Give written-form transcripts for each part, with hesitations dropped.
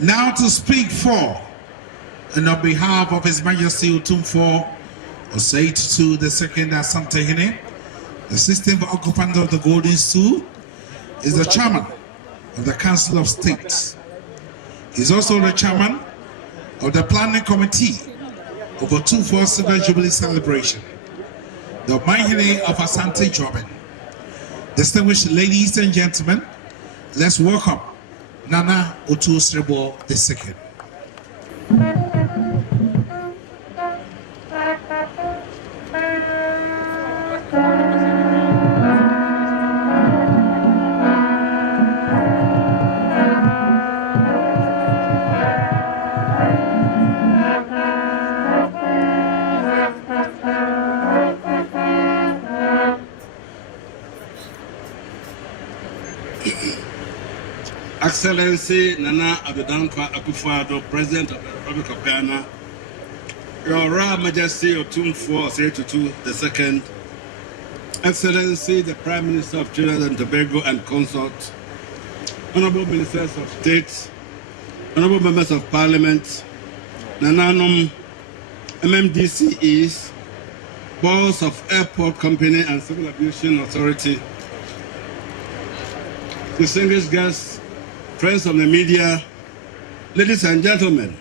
Now to speak for and on behalf of His Majesty Opemsuo Osei the Second Asantehene, the 16th occupant of the Golden Stool, is the chairman of the Council of State. He's also the chairman of the planning committee of the Opemsuo Silver Jubilee celebration, the Opemsuo of Asante Juabenhene. Distinguished ladies and gentlemen, let's welcome Nana Opemsuo II. Excellency Nana Adodankwa Akufo-Addo, President of the Republic of Ghana, Your Royal Majesty Opemsuo Osei II, Excellency the Prime Minister of Trinidad and Tobago and Consort, Honorable Ministers of State, Honorable Members of Parliament, Nananum, MMDCEs, Boards of Airport Company and Civil Aviation Authority, distinguished guests, friends of the media, ladies and gentlemen,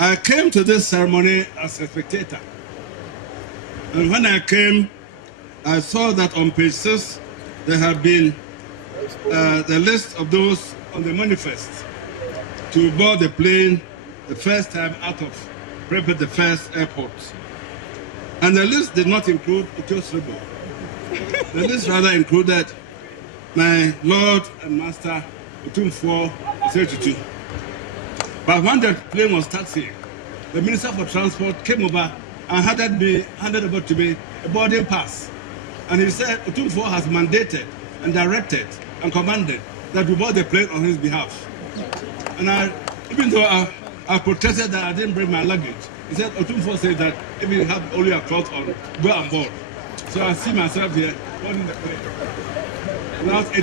I came to this ceremony as a spectator. And when I came, I saw that on page 6, there had been the list of those on the manifest to board the plane the first time out of Prempeh I Airport. And the list did not include Opemsuo. The list rather included my Lord and Master Opemsuo Osei II. But when the plane was taxiing, the Minister for Transport came over and handed over to me a boarding pass. And he said Opemsuo has mandated and directed and commanded that we board the plane on his behalf. And even though I protested that I didn't bring my luggage, he said Opemsuo said that if you have only a cloth on, go on board. So I see myself here boarding the plane without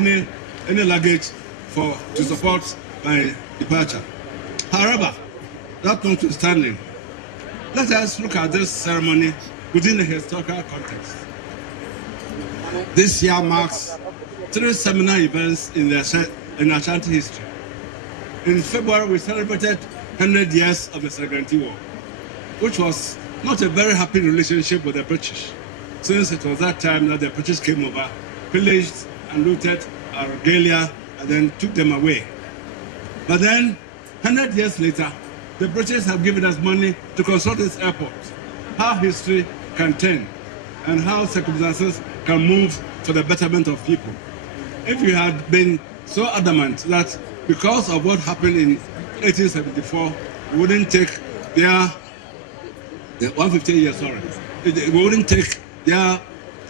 any luggage to support my departure. However, that notwithstanding, let us look at this ceremony within a historical context. This year marks 3 seminal events in Ashanti history. In February, we celebrated 100 years of the Serengeti War, which was not a very happy relationship with the British, since it was that time that the British came over, pillaged and looted our regalia, and then took them away. But then, 100 years later, the British have given us money to construct this airport. How history can turn and how circumstances can move for the betterment of people. If you had been so adamant that because of what happened in 1874, we wouldn't take their 150 years, sorry, we wouldn't take their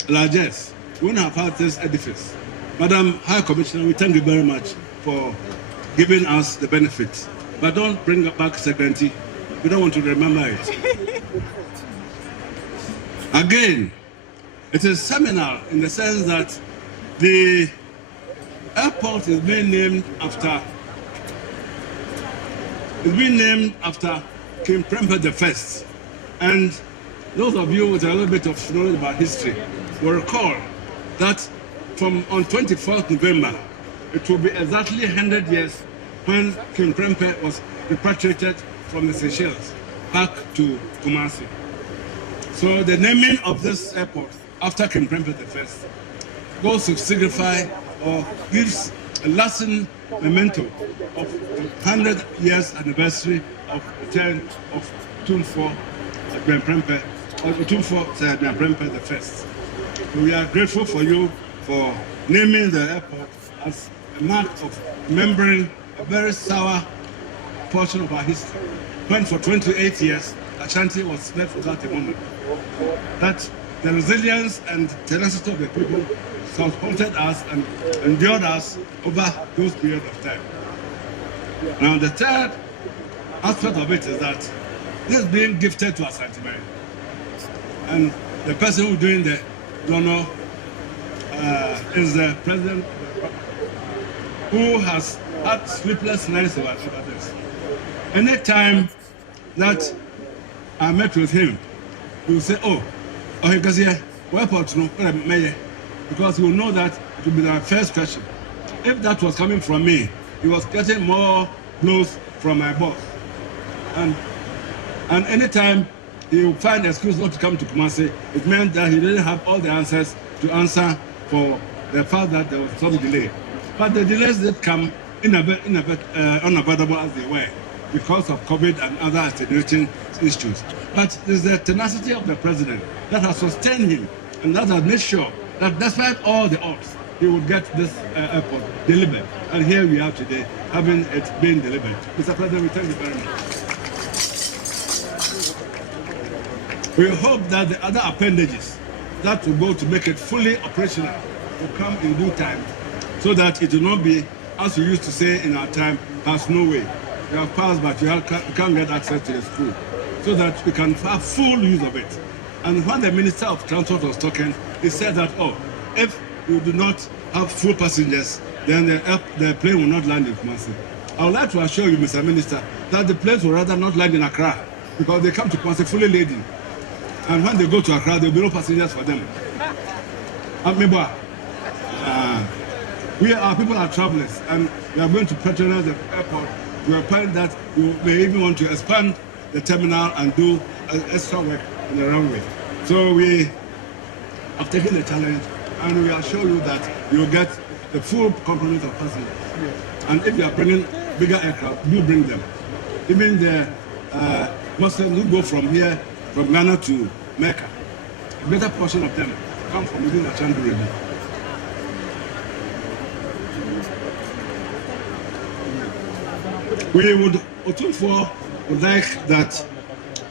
largesse, we wouldn't have had this edifice. Madam High Commissioner, we thank you very much for giving us the benefit. But don't bring back Serengeti. We don't want to remember it. Again, it is seminal in the sense that the airport is being named after King Prempeh I. And those of you with a little bit of knowledge about history will recall that on 24th November, it will be exactly 100 years when King Prempeh was repatriated from the Seychelles back to Kumasi. So the naming of this airport after King Prempeh I goes to signify or gives a lasting memento of the 100 years anniversary of the return of Opemsuo Prempeh I. So we are grateful for you for naming the airport as a mark of remembering a very sour portion of our history, when for 28 years Ashanti was left without a moment. That the resilience and tenacity of the people supported us and endured us over those periods of time. Now the third aspect of it is that this is being gifted to Asante Mary. And the person who's doing the donor is the President of the Republic. who has had sleepless nights about this. Anytime that I met with him, he will say, oh, because here, airport, no, because he will know that it will be the first question. If that was coming from me, he was getting more blows from my boss. And anytime he would find an excuse not to come to Kumasi, it meant that he didn't have all the answers to answer for the fact that there was some delay. But the delays did come unavoidable as they were because of COVID and other attenuating issues. But it's the tenacity of the president that has sustained him and that has made sure that despite all the odds, he would get this airport delivered. And here we are today, having it been delivered. Mr. President, we thank you very much. We hope that the other appendages that will go to make it fully operational will come in due time, so that it will not be, as we used to say in our time, has no way. You have passed, but you can't get access to the school, so that we can have full use of it. And when the Minister of Transport was talking, he said that, oh, if you do not have full passengers, then the plane will not land in Kumasi. I would like to assure you, Mr. Minister, that the planes will rather not land in Accra, because they come to Kumasi fully laden. And when they go to Accra, there will be no passengers for them. People are travelers, and we are going to patronize the airport to a point that we may even want to expand the terminal and do extra work on the runway. So we have taken the challenge, and we assure you that you will get the full complement of passengers. And if you are bringing bigger aircraft, do bring them. Even the Muslims who go from here, from Ghana to Mecca, a greater portion of them come from within the Chandu region. Opemsuo would like that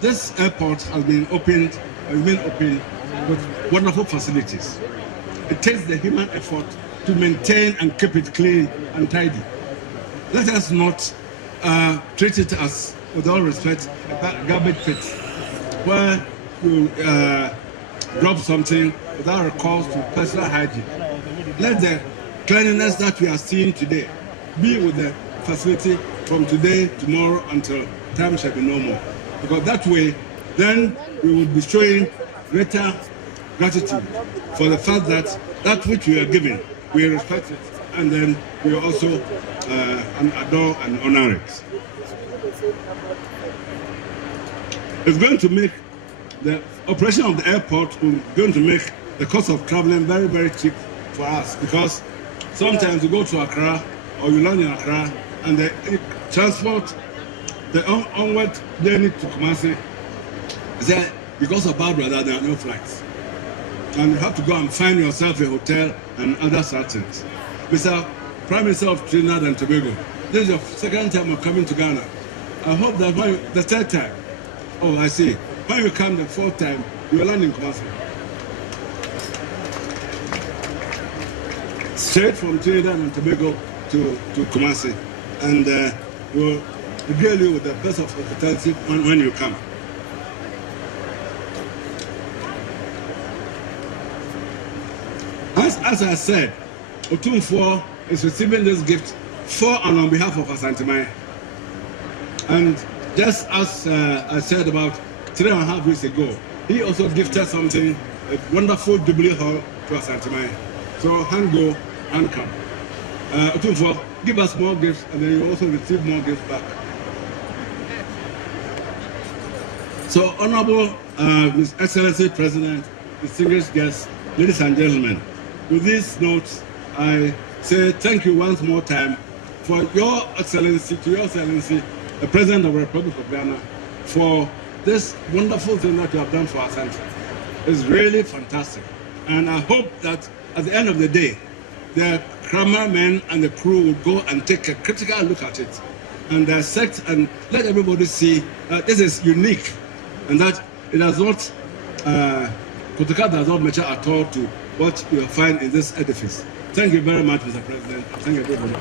this airport has been opened with wonderful facilities. It takes the human effort to maintain and keep it clean and tidy. Let us not treat it as, with all respect, a garbage pit, where you drop something without recourse to personal hygiene. Let the cleanliness that we are seeing today be with the facility from today, tomorrow, until time shall be no more. Because that way, then we will be showing greater gratitude for the fact that that which we are given, we respect it, and then we also adore and honor it. It's going to make the operation of the airport going to make the cost of traveling very, very cheap for us, because sometimes you go to Accra or you land in Accra and the transport, the onward journey to Kumasi, is there because of bad weather there are no flights. And you have to go and find yourself a hotel and other such things. Mr. Prime Minister of Trinidad and Tobago, this is your second time of coming to Ghana. I hope that the third time, oh I see, when you come the fourth time, you will land in Kumasi. Straight from Trinidad and Tobago to Kumasi. And we'll regale you with the best of hospitality when you come. As I said, Opemsuo is receiving this gift for and on behalf of Asantemai. And just as I said about 3.5 weeks ago, he also gifted something, a wonderful Jubilee Hall to Asantemai. So hand go, hand come. Opemsuo, give us more gifts, and then you also receive more gifts back. So, Honorable His Excellency President, distinguished guests, ladies and gentlemen, with these notes, I say thank you once more time for Your Excellency, to Your Excellency, the President of the Republic of Ghana, for this wonderful thing that you have done for our country. It's really fantastic. And I hope that at the end of the day, the cameramen and the crew will go and take a critical look at it and dissect and let everybody see that this is unique and that it does not, protocol does not matter at all to what you will find in this edifice. Thank you very much, Mr. President. Thank you, everybody.